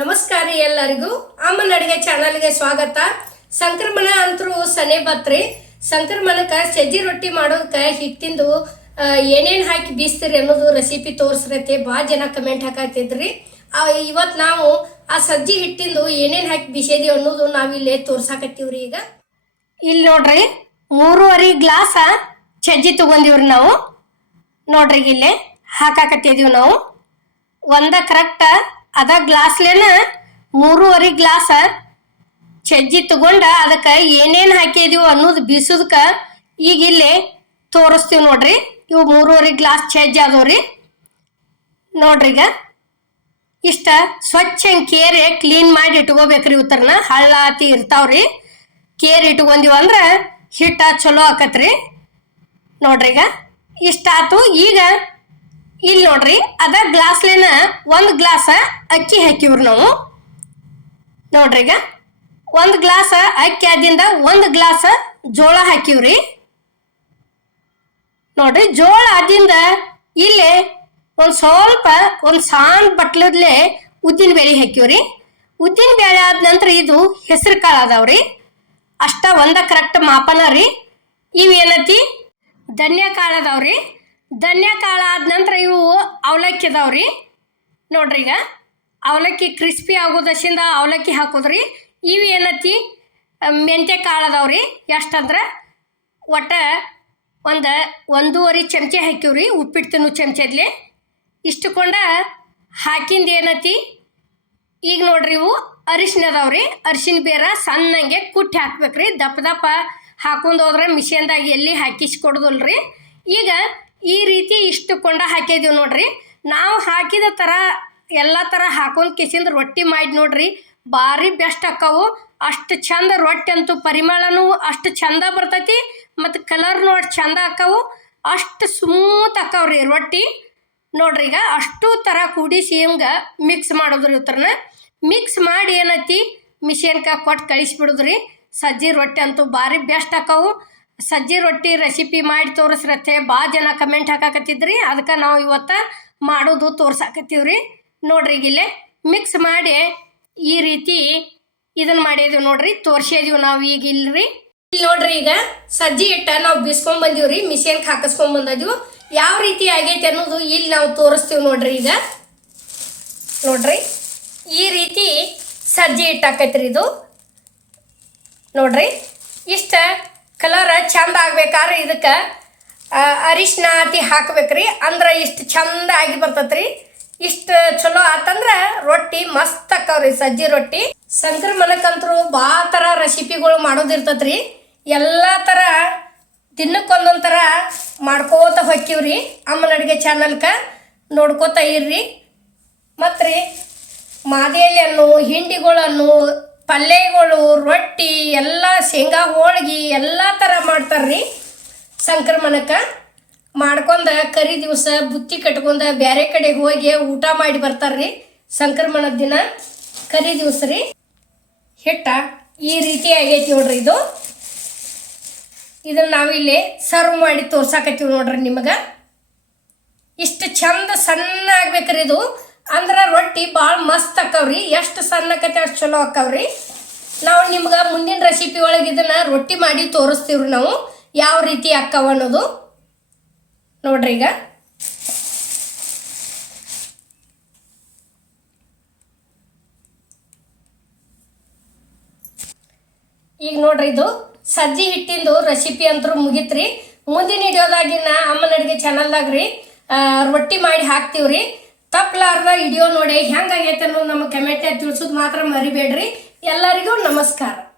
ನಮಸ್ಕಾರ ಎಲ್ಲರಿಗೂ. ಅಮ್ಮನ ಅಡುಗೆ ಚಾನಲ್ಗೆ ಸ್ವಾಗತ. ಸಂಕ್ರಮಣ ಅಂತರೂ ಸನೆ ಬತ್ರಿ. ಸಂಕ್ರಮಣಕ್ಕೆ ಸಜ್ಜಿ ರೊಟ್ಟಿ ಮಾಡೋದಕ್ಕೆ ಹಿಟ್ಟಿಂದು ಏನೇನು ಹಾಕಿ ಬೀಸ್ತೀರಿ ಅನ್ನೋದು ರೆಸಿಪಿ ತೋರಿಸ್ರೈತೆ ಭಾಳ ಜನ ಕಮೆಂಟ್ ಹಾಕತ್ತಿದ್ರಿ ಇವತ್ತು ನಾವು ಆ ಸಜ್ಜಿ ಹಿಟ್ಟಿಂದು ಏನೇನು ಹಾಕಿ ಬೀಸಿದೀವಿ ಅನ್ನೋದು ನಾವಿಲ್ಲೇ ತೋರ್ಸಾಕತ್ತೀವ್ರಿ ಈಗ. ಇಲ್ಲಿ ನೋಡ್ರಿ, ಮೂರುವರೆ ಗ್ಲಾಸ ಸಜ್ಜಿ ತಗೊಂಡಿವ್ರಿ ನಾವು. ನೋಡ್ರಿ ಇಲ್ಲೇ ಹಾಕಾಕತ್ತಿದೀವಿ ನಾವು. ಒಂದ ಕರೆಕ್ಟ್ ಅದ ಗ್ಲಾಸ್ಲೇನ ಮೂರುವರೆ ಗ್ಲಾಸ ಚಜ್ಜಿ ತಗೊಂಡ ಅದಕ್ಕೆ ಏನೇನು ಹಾಕಿದೀವಿ ಅನ್ನೋದು ಬೀಸೋದಕ್ಕ ಈಗ ಇಲ್ಲಿ ತೋರಿಸ್ತೀವಿ ನೋಡ್ರಿ. ಇವು ಮೂರುವರೆ ಗ್ಲಾಸ್ ಚಜ್ಜಿ ಆದವ್ರಿ. ನೋಡ್ರಿ ಈಗ. ಇಷ್ಟ ಸ್ವಚ್ಛ ಕೇರೆ ಕ್ಲೀನ್ ಮಾಡಿ ಇಟ್ಕೋಬೇಕ್ರಿ ಉತ್ತರನ ಹಳ್ಳ ಆತಿ ಇರ್ತಾವ್ರಿ. ಕೇರ್ ಇಟ್ಕೊಂಡಿವ ಅಂದ್ರೆ ಹಿಟ್ಟ ಚಲೋ ಆಕತ್ರಿ. ನೋಡ್ರಿ ಈಗ. ಇಷ್ಟ ಆತು ಈಗ ಇಲ್ಲಿ ನೋಡ್ರಿ, ಅದ ಗ್ಲಾಸ್ಲೇನ ಒಂದು ಗ್ಲಾಸ್ ಅಕ್ಕಿ ಹಾಕಿವ್ರಿ ನಾವು. ನೋಡ್ರಿ ಈಗ, ಒಂದು ಗ್ಲಾಸ್ ಅಕ್ಕಿ ಆದಿಂದ ಒಂದು ಗ್ಲಾಸ್ ಜೋಳ ಹಾಕಿವ್ರಿ ನೋಡ್ರಿ, ಜೋಳ ಆದಿಂದ ಇಲ್ಲಿ ಒಂದು ಸ್ವಲ್ಪ, ಒಂದು ಸಣ್ಣ ಬಟ್ಲದ್ಲೆ ಉದ್ದಿನ ಬೇಳೆ ಹಾಕಿವ್ರಿ ಉದ್ದಿನ ಬೇಳೆ ಆದ ನಂತರ ಇದು ಹೆಸರು ಕಾಳು ಅದಾವ್ರಿ. ಅಷ್ಟ ಒಂದ ಕರೆಕ್ಟ್ ಮಾಪನ ರೀ. ಇವೇನತಿ ಧನ್ಯ ಕಾಳು ಅದಾವ್ರಿ. ಧನ್ಯ ಕಾಳು ಆದ ನಂತರ ಇವು ಅವಲಕ್ಕಿ ಅದಾವ್ರಿ. ನೋಡ್ರಿ ಈಗ, ಅವಲಕ್ಕಿ ಕ್ರಿಸ್ಪಿ ಆಗೋದಶಿಂದ ಅವಲಕ್ಕಿ ಹಾಕೋದ್ರಿ. ಇವು ಏನತಿ ಮೆಂತ್ಯ ಕಾಳು ಅದಾವ್ರಿ. ಎಷ್ಟಂದ್ರೆ, ಒಟ್ಟು ಒಂದು ಒಂದೂವರೆ ಚಮಚೆ ಹಾಕಿವ್ರಿ ಉಪ್ಪಿಟ್ಟು ತಿನ್ನು ಚಮಚದ್ಲಿ. ಇಷ್ಟು ಕೊಂಡ ಹಾಕಿಂದ ಏನತಿ ಈಗ ನೋಡ್ರಿ ಇವು ಅರಿಶಿನ ಅದಾವ್ರಿ. ಅರಿಶಿನ ಬೇರ ಸಣ್ಣಂಗೆ ಕುಟ್ಟಿ ಹಾಕ್ಬೇಕ್ರಿ. ದಪ್ಪ ದಪ್ಪ ಹಾಕೊಂಡು ಹೋದ್ರೆ ಮಿಷಿನ್ದಾಗ ಎಲ್ಲಿ ಹಾಕಿಸ್ಕೊಡ್ದಲ್ರಿ ಈಗ ಈ ರೀತಿ ಇಷ್ಟು ಕೊಂಡ ಹಾಕಿದೀವಿ ನೋಡ್ರಿ. ನಾವು ಹಾಕಿದ ಥರ ಎಲ್ಲ ಥರ ಹಾಕೊಂಡು ಕಿಸಿಂದ ರೊಟ್ಟಿ ಮಾಡಿ ನೋಡ್ರಿ. ಭಾರಿ ಬೆಸ್ಟ್ ಅಕ್ಕವು. ಅಷ್ಟು ಚಂದ ರೊಟ್ಟಿ ಅಂತೂ ಪರಿಮಳನೂ ಅಷ್ಟು ಚಂದ ಬರ್ತೈತಿ. ಮತ್ತು ಕಲರ್ನು ಅಷ್ಟು ಚಂದ ಅಕ್ಕವು. ಅಷ್ಟು ಸ್ಮೂತ್ ಅಕ್ಕವ್ರಿ ರೊಟ್ಟಿ. ನೋಡ್ರಿ ಈಗ ಅಷ್ಟು ಥರ ಕೂಡಿಸಿ ಹಿಂಗೆ ಮಿಕ್ಸ್ ಮಾಡೋದ್ರಿ ಉತ್ತರನ ಮಿಕ್ಸ್ ಮಾಡಿ ಏನೈತಿ? ಮಿಷಿನ್ಕಾಯಿ ಕೊಟ್ಟು ಕಳಿಸ್ಬಿಡುದ್ರಿ ಸಜ್ಜಿ ರೊಟ್ಟಿ ಅಂತೂ ಭಾರಿ ಬೆಸ್ಟ್ ಆಕ್ಕವು ಸಜ್ಜಿ ರೊಟ್ಟಿ ರೆಸಿಪಿ ಮಾಡಿ ತೋರಿಸ್ರತ್ತೆ. ಭಾಳ ಜನ ಕಮೆಂಟ್ ಹಾಕಾಕತ್ತಿದ್ರಿ. ಅದಕ್ಕೆ ನಾವು ಇವತ್ತು ಮಾಡೋದು ತೋರ್ಸಾಕತ್ತೀವ್ರಿ. ನೋಡ್ರಿ ಈಗ ಇಲ್ಲೇ ಮಿಕ್ಸ್ ಮಾಡಿ ಈ ರೀತಿ ಇದನ್ನ ಮಾಡಿದೀವಿ ನೋಡ್ರಿ. ತೋರ್ಸಿದೀವಿ ನಾವು ಈಗ ಇಲ್ರಿ. ಇಲ್ಲಿ ನೋಡ್ರಿ ಈಗ ಸಜ್ಜಿ ಹಿಟ್ಟ ನಾವು ಬಿಸ್ಕೊಂಡ್ ರೀ ಹಾಕಿಸ್ಕೊಂಡ್ ಯಾವ ರೀತಿ ಆಗೈತೆ ಅನ್ನೋದು ಇಲ್ಲಿ ನಾವು ತೋರಿಸ್ತೀವಿ ನೋಡ್ರಿ ಈಗ. ನೋಡ್ರಿ ಈ ರೀತಿ ಸಜ್ಜಿ ಹಿಟ್ಟು ಇದು. ನೋಡ್ರಿ ಇಷ್ಟ ಕಲರ್ ಚಂದ ಆಗ್ಬೇಕಾದ್ರೆ ಇದಕ್ಕೆ ಅರಿಶಿನ ಅತಿ ಹಾಕ್ಬೇಕ್ರಿ. ಅಂದ್ರೆ ಇಷ್ಟು ಚಂದ ಆಗಿ ಬರ್ತೈತ್ರಿ. ಇಷ್ಟು ಚಲೋ ಆತಂದ್ರೆ ರೊಟ್ಟಿ ಮಸ್ತ್ ಅಕ್ಕವ್ರಿ, ಸಜ್ಜಿ ರೊಟ್ಟಿ. ಸಂಕ್ರಮಣಕ್ಕಂತರೂ ಭಾಳ ಥರ ರೆಸಿಪಿಗಳು ಮಾಡೋದಿರ್ತತ್ರಿ. ಎಲ್ಲ ಥರ ದಿನಕ್ಕೊಂದೊಂದು ಥರ ಮಾಡ್ಕೋತ ಹೊಕ್ಕಿವ್ರಿ. ಅಮ್ಮನ ಅಡುಗೆ ಚಾನಲ್ಕ ನೋಡ್ಕೋತ ಇರ್ರಿ. ಮತ್ತು ರೀ ಮಾದೇಲಿಯನ್ನು, ಹಿಂಡಿಗಳನ್ನು ಪಲ್ಯಗಳು ರೊಟ್ಟಿ, ಎಲ್ಲ ಶೇಂಗಾ, ಹೋಳ್ಗೆ ಎಲ್ಲ ಥರ ಮಾಡ್ತಾರೆ ರೀ ಸಂಕ್ರಮಣಕ್ಕೆ ಮಾಡ್ಕೊಂಡ ಕರಿ ದಿವಸ ಬುತ್ತಿ ಕಟ್ಕೊಂಡ ಬೇರೆ ಕಡೆ ಹೋಗಿ ಊಟ ಮಾಡಿ ಬರ್ತಾರೆ ರೀ ಸಂಕ್ರಮಣದ ದಿನ ಕರಿ ದಿವಸ ರೀ. ಹಿಟ್ಟ ಈ ರೀತಿ ಆಗೈತಿ ನೋಡ್ರಿ ಇದು. ಇದನ್ನು ನಾವಿಲ್ಲಿ ಸರ್ವ್ ಮಾಡಿ ತೋರ್ಸಾಕತ್ತೀವಿ ನೋಡ್ರಿ ನಿಮಗೆ. ಇಷ್ಟು ಚಂದ ಸಣ್ಣ ಆಗ್ಬೇಕ್ರಿ ಇದು. ಅಂದ್ರೆ ರೊಟ್ಟಿ ಭಾಳ ಮಸ್ತ್ ಅಕ್ಕವ್ರಿ. ಎಷ್ಟು ಸಣ್ಣಕತೆ ಅಷ್ಟು ಚಲೋ ಅಕ್ಕವ್ರಿ. ನಾವು ನಿಮ್ಗೆ ಮುಂದಿನ ರೆಸಿಪಿ ಒಳಗೆ ಇದನ್ನ ರೊಟ್ಟಿ ಮಾಡಿ ತೋರಿಸ್ತೀವ್ರಿ ನಾವು. ಯಾವ ರೀತಿ ಅಕ್ಕವ ಅನ್ನೋದು. ನೋಡ್ರಿ ಈಗ. ಈಗ ನೋಡ್ರಿ ಇದು ಸಜ್ಜಿ ಹಿಟ್ಟಿಂದು ರೆಸಿಪಿ ಅಂತೂ ಮುಗಿತ್ರಿ. ಮುಂದಿನ ವಿಡಿಯೋದಾಗಿನ ಅಮ್ಮನ ಅಡುಗೆ ಚಾನಲ್ದಾಗ ರೀ ರೊಟ್ಟಿ ಮಾಡಿ ಹಾಕ್ತೀವ್ರಿ. ತಪ್ಪಲಾರ್ದ ವಿಡಿಯೋ ನೋಡಿ ಹೆಂಗಾಗೈತೆ ಅನ್ನೋದು ನಮ್ಮ ಕಮೆಂಟ್ ತಿಳಿಸೋದು ಮಾತ್ರ ಮರಿಬೇಡ್ರಿ. ಎಲ್ಲರಿಗೂ ನಮಸ್ಕಾರ.